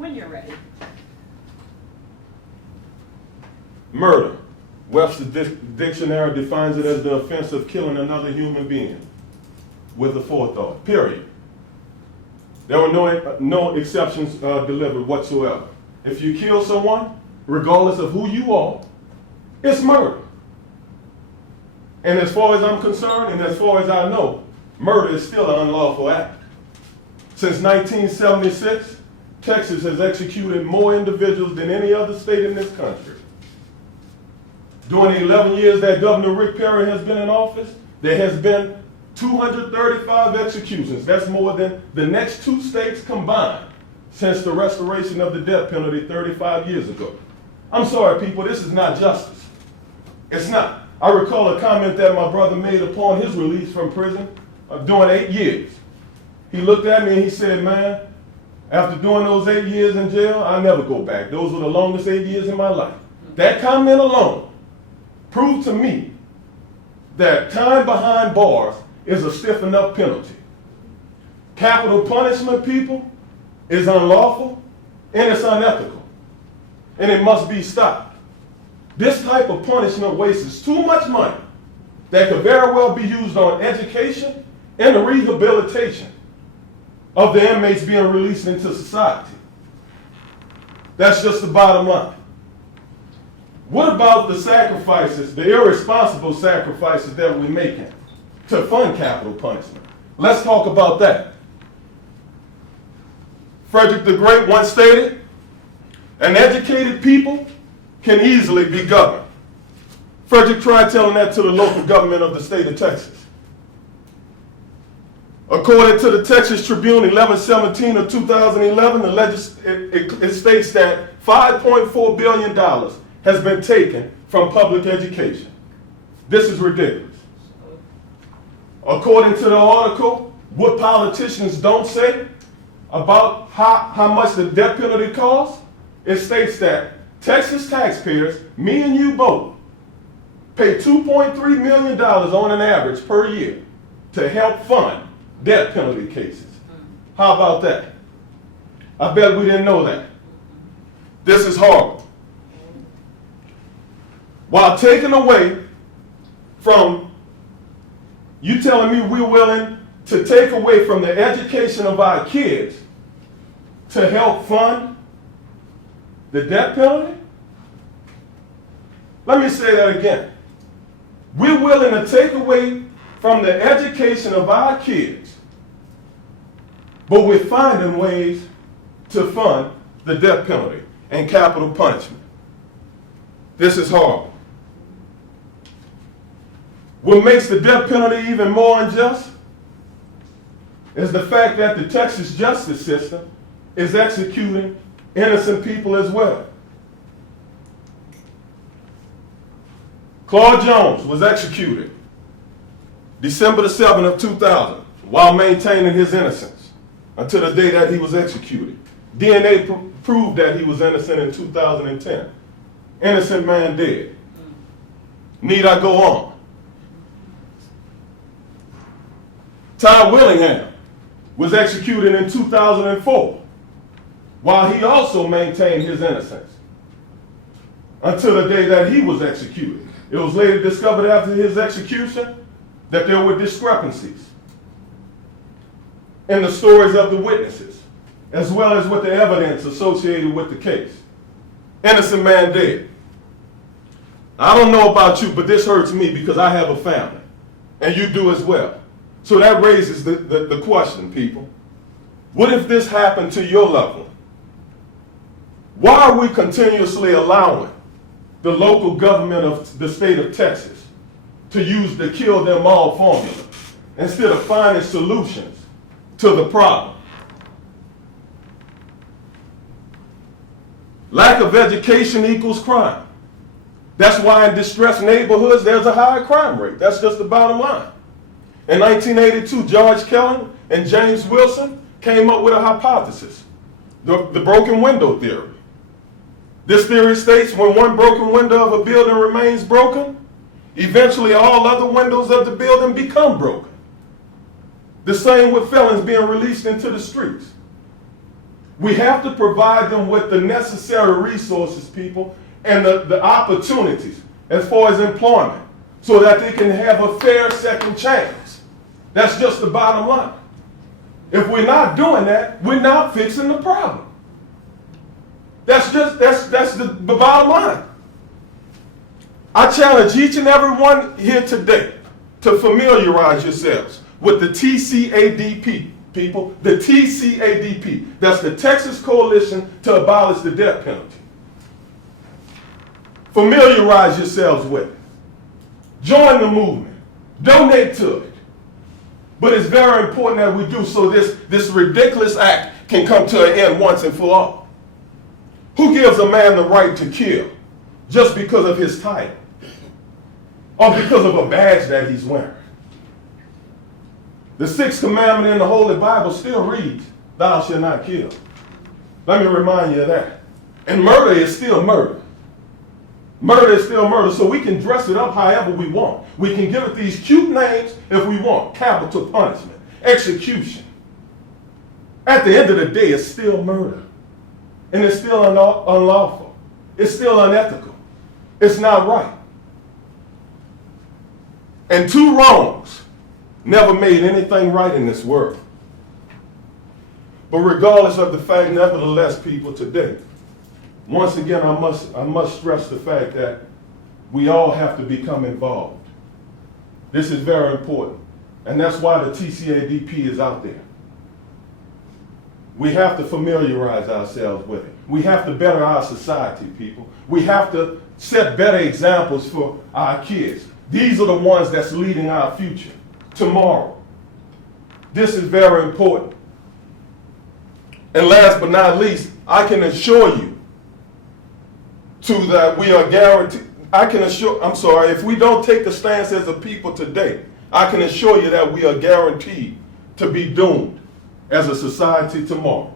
When you're ready. Murder. Webster's dictionary defines it as the offense of killing another human being with a forethought, period. There were no exceptions delivered whatsoever. If you kill someone, regardless of who you are, it's murder. And as far as I'm concerned, and as far as I know, murder is still an unlawful act. Since 1976, Texas has executed more individuals than any other state in this country. During the 11 years that Governor Rick Perry has been in office, there has been 235 executions. That's more than the next two states combined since the restoration of the death penalty 35 years ago. I'm sorry, people, this is not justice. It's not. I recall a comment that my brother made upon his release from prison during 8 years. He looked at me and he said, man, after doing those 8 years in jail, I'll never go back. Those were the longest 8 years in my life. That comment alone proved to me that time behind bars is a stiff enough penalty. Capital punishment, people, is unlawful and it's unethical. And it must be stopped. This type of punishment wastes too much money that could very well be used on education and the rehabilitation of the inmates being released into society. That's just the bottom line. What about the sacrifices, the irresponsible sacrifices that we're making to fund capital punishment? Let's talk about that. Frederick the Great once stated, an educated people can easily be governed. Frederick tried telling that to the local government of the state of Texas. According to the Texas Tribune, 11/17 of 2011, it states that $5.4 billion has been taken from public education. This is ridiculous. According to the article, what politicians don't say about how much the death penalty costs, it states that Texas taxpayers, me and you both, pay $2.3 million on an average per year to help fund death penalty cases. How about that? I bet we didn't know that. This is horrible. While taking away from, you telling me we're willing to take away from the education of our kids to help fund the death penalty? Let me say that again. We're willing to take away from the education of our kids, but we're finding ways to fund the death penalty and capital punishment. This is horrible. What makes the death penalty even more unjust is the fact that the Texas justice system is executing innocent people as well. Claude Jones was executed December the 7th of 2000 while maintaining his innocence until the day that he was executed. DNA proved that he was innocent in 2010. Innocent man dead. Need I go on? Ty Willingham was executed in 2004 while he also maintained his innocence until the day that he was executed. It was later discovered after his execution that there were discrepancies in the stories of the witnesses, as well as with the evidence associated with the case. Innocent man dead. I don't know about you, but this hurts me because I have a family, and you do as well. So that raises the question, people. What if this happened to your loved one? Why are we continuously allowing the local government of the state of Texas to use the kill them all formula instead of finding solutions to the problem? Lack of education equals crime. That's why in distressed neighborhoods there's a higher crime rate. That's just the bottom line. In 1982, George Kelly and James Wilson came up with a hypothesis, the broken window theory. This theory states when one broken window of a building remains broken, eventually all other windows of the building become broken. The same with felons being released into the streets. We have to provide them with the necessary resources, people, and the opportunities as far as employment, so that they can have a fair second chance. That's just the bottom line. If we're not doing that, we're not fixing the problem. That's the bottom line. I challenge each and every one here today to familiarize yourselves with the TCADP, people. The TCADP. That's the Texas Coalition to Abolish the Death Penalty. Familiarize yourselves with it. Join the movement. Donate to it. But it's very important that we do so this ridiculous act can come to an end once and for all. Who gives a man the right to kill just because of his title? Or because of a badge that he's wearing? The sixth commandment in the Holy Bible still reads, thou shalt not kill. Let me remind you of that. And murder is still murder. Murder is still murder, so we can dress it up however we want. We can give it these cute names if we want. Capital punishment, execution. At the end of the day, it's still murder. And it's still unlawful. It's still unethical. It's not right. And two wrongs never made anything right in this world. But regardless of the fact, nevertheless, people, today, once again, I must stress the fact that we all have to become involved. This is very important. And that's why the TCADP is out there. We have to familiarize ourselves with it. We have to better our society, people. We have to set better examples for our kids. These are the ones that's leading our future tomorrow. This is very important. And last but not least, I can assure you that we are guaranteed, if we don't take the stance as a people today, I can assure you that we are guaranteed to be doomed as a society tomorrow.